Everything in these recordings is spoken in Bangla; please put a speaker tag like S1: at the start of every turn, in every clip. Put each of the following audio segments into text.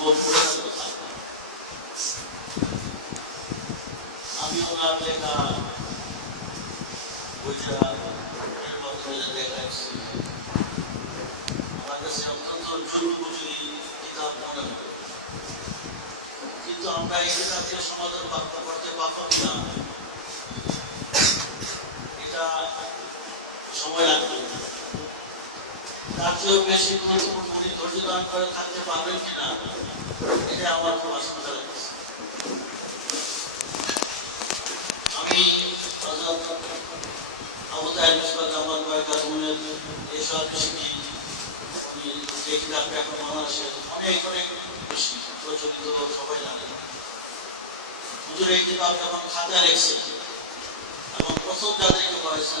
S1: বোধ করে থাকবে আমি ওনার লেখা বইটা দেখাচ্ছি আমার কাছে অত্যন্ত যুগোপযোগী কিতাব মনে হয় কিন্তু আমরা এই কিতাবকে সমাধান করতে পারব কিনা এটা সময় লাগবে তার চেয়েও বেশি উনি ধৈর্য ধারণ করে থাকতে পারবেন কিনা, এটা আমার খুব আশঙ্কা লাগছে আমি আবু তাহের মিসবাহ জামাত বারকাত উনের এসব শিখি উনি যে কিতাবটা এখন বাংলাদেশে অনেক অনেক সবাই জানে। হুজুর এই কিতাব যখন খাতায় রেখেছেন এবং প্রথম যাদেরকে করেছেন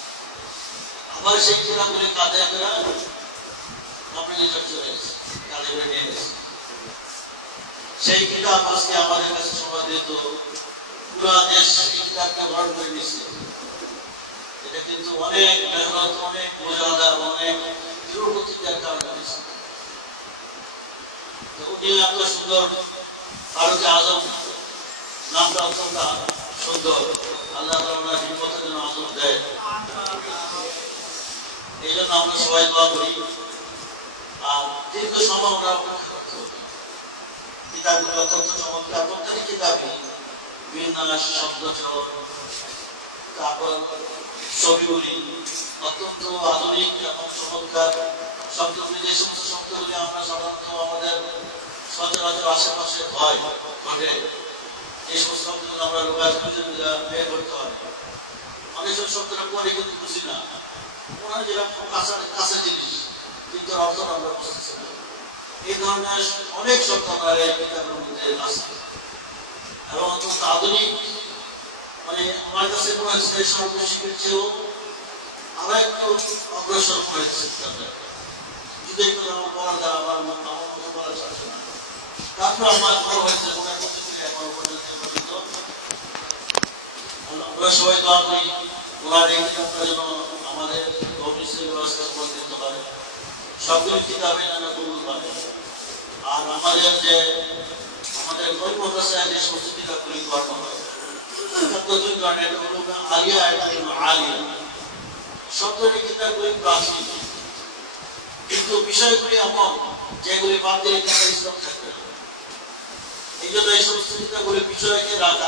S1: আবার সেই কিতাব আজকে আমাদের কাছে সময় দিত পুরা দেশ কিতাবকে গ্রহণ করে নিচ্ছে এটা কিন্তু অনেক মেহনত অনেক মর্যাদা অনেক হয়েছে উনি এত সুন্দর ভারতে আজম নামটা সুন্দর আল্লাহ। আজম দেয় এই জন্য আমরা সবাই দোয়া করি। আর দীর্ঘ সময় আমরা অপেক্ষা করতে হবে। কিতাবগুলো অত্যন্ত চমৎকার। প্রত্যেক কিতাবই বিন্যাস শব্দচর তারপর ছবিগুলি অত্যন্ত আধুনিক এবং চমৎকার। শব্দগুলি যে সমস্ত শব্দগুলি আমরা সাধারণত আমাদের সচরাচর আশেপাশে হয়, ঘটে আধুনিক। মানে আমার কাছে মনে হচ্ছে শিখের চেয়েও আমরা একটু অগ্রসর হয়েছে যদি আমার বলা যায় আমার আমার বলা যাচ্ছে না। তারপর আমার বড় হয়েছে মনে করতে পারি এখন পর্যন্ত পর্যন্ত আমরা সবাই দোয়া করি যেন আমাদের অফিসের ব্যবস্থা করে দিতে পারে। সবগুলো কিতাবে যেন কবুল পাবে আর আমাদের যে, আমাদের বই মাদ্রাসায় যে সমস্ত কিতাবগুলি পড়ানো হয় তদ্দুল গানের আলিয়া এবং আলিয়া। ধরনের কিতাবগুলি প্রাচীন। কিন্তু বিষয়গুলি এমন, যেগুলি বাদ দিলে তাদের ইসলাম থাকবে এই জন্য এই সমস্ত কিতাবগুলি বিষয়কে রাখা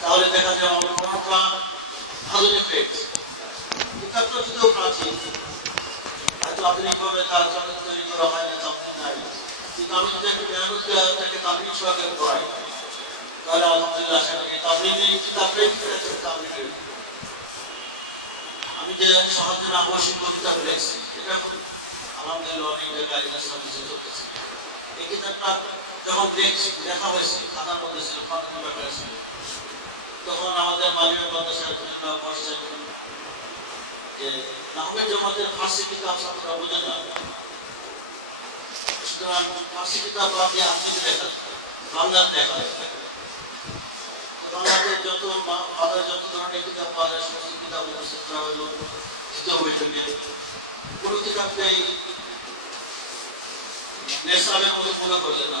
S1: তাহলে দেখা যায় আমরা পড়াটা ভালো কিতাবটা যদিও প্রাচীন, হয়তো আধুনিকভাবে তার জন্য তৈরি করা হয় না নাই। কিন্তু আমি যদি একটু মেহনত যে সহজে আবাসিক লিখছি, এটা আলহামদুলিল্লাহ সার্ভিসে চলতেছে এই কিতাবটা যখন দেখছি দেখা হয়েছে, খাতার মধ্যে ছিল ব্যাপারে ছিল। তখন আমাদের মালিয়া বাতাসের বসছে যে নাহমের জমাতের ফার্সি কিতাব ছাত্ররা বোঝে না। সুতরাং ফার্সি কিতাব বাদ দিয়ে আপনি দেখা বাংলার দেখা বাংলাদেশ যত বাংলার যত ধরনের কিতাব পাওয়া যায়, সমস্ত কিতাব উপস্থিত করা হলো, দ্বিতীয় বৈঠকে। কোনো কিতাবটাই নেশাবের মতো মনে করলেন না।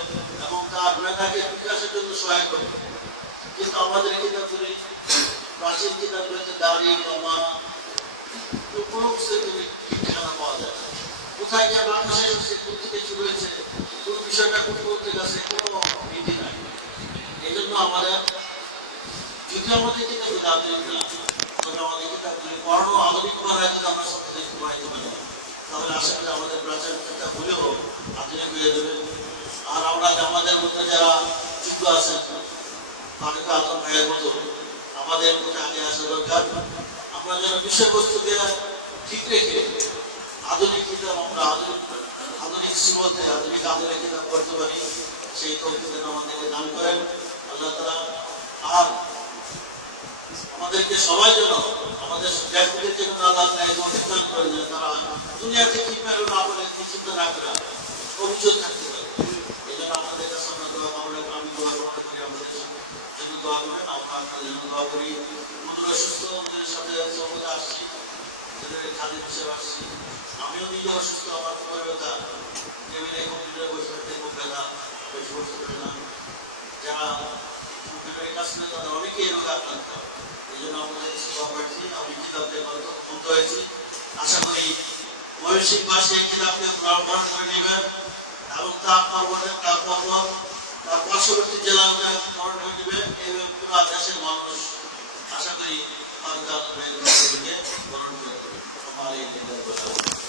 S1: এবং তার বিকাশের জন্য সহায়ক হবে কিন্তু আমাদের কিতাবগুলি প্রাচীন কিতাবগুলিতে দাঁড়িয়ে কমা কোনো ঠিকানা পাওয়া যায় না। কোথায় গিয়ে কোন থেকে শুরু করতে গেছে নাই। এই আমাদের যদি আমাদের কিতাবে তবে আমাদের কিতাবগুলি পড়ানো আধুনিক করা যদি আমরা সব পাই পারি, তাহলে আশা করি আমাদের প্রাচীন কিতাব হলেও আধুনিক হয়ে যাবে। আর আমরা আমাদের মধ্যে যারা যুক্ত আছেন ভাইয়ের মতো আমাদের মধ্যে আগে আসা দরকার। আমরা যেন বিষয়বস্তুকে ঠিক রেখে আধুনিক কিতাব আমরা আধুনিক আধুনিক সীমতে আধুনিক আধুনিক কিতাব পড়তে পারি, সেই তৌফিক আমাদেরকে দান করেন। আল্লাহ তাআলা আর আমাদেরকে সবাই যেন আমাদের ব্যক্তিদের জন্য আল্লাহ তাআলা এই তৌফিক দান করেন যে তারা দুনিয়াতে কি মেরু না বলে চিন্তা না করে অভিযোগ আহ্বান করে নেবেন এবং তার পর্বতের তার পতন তার পার্শ্ববর্তী জেলাকে স্মরণ করে নেবেন এইভাবে পুরো দেশের আশা করি আমার এই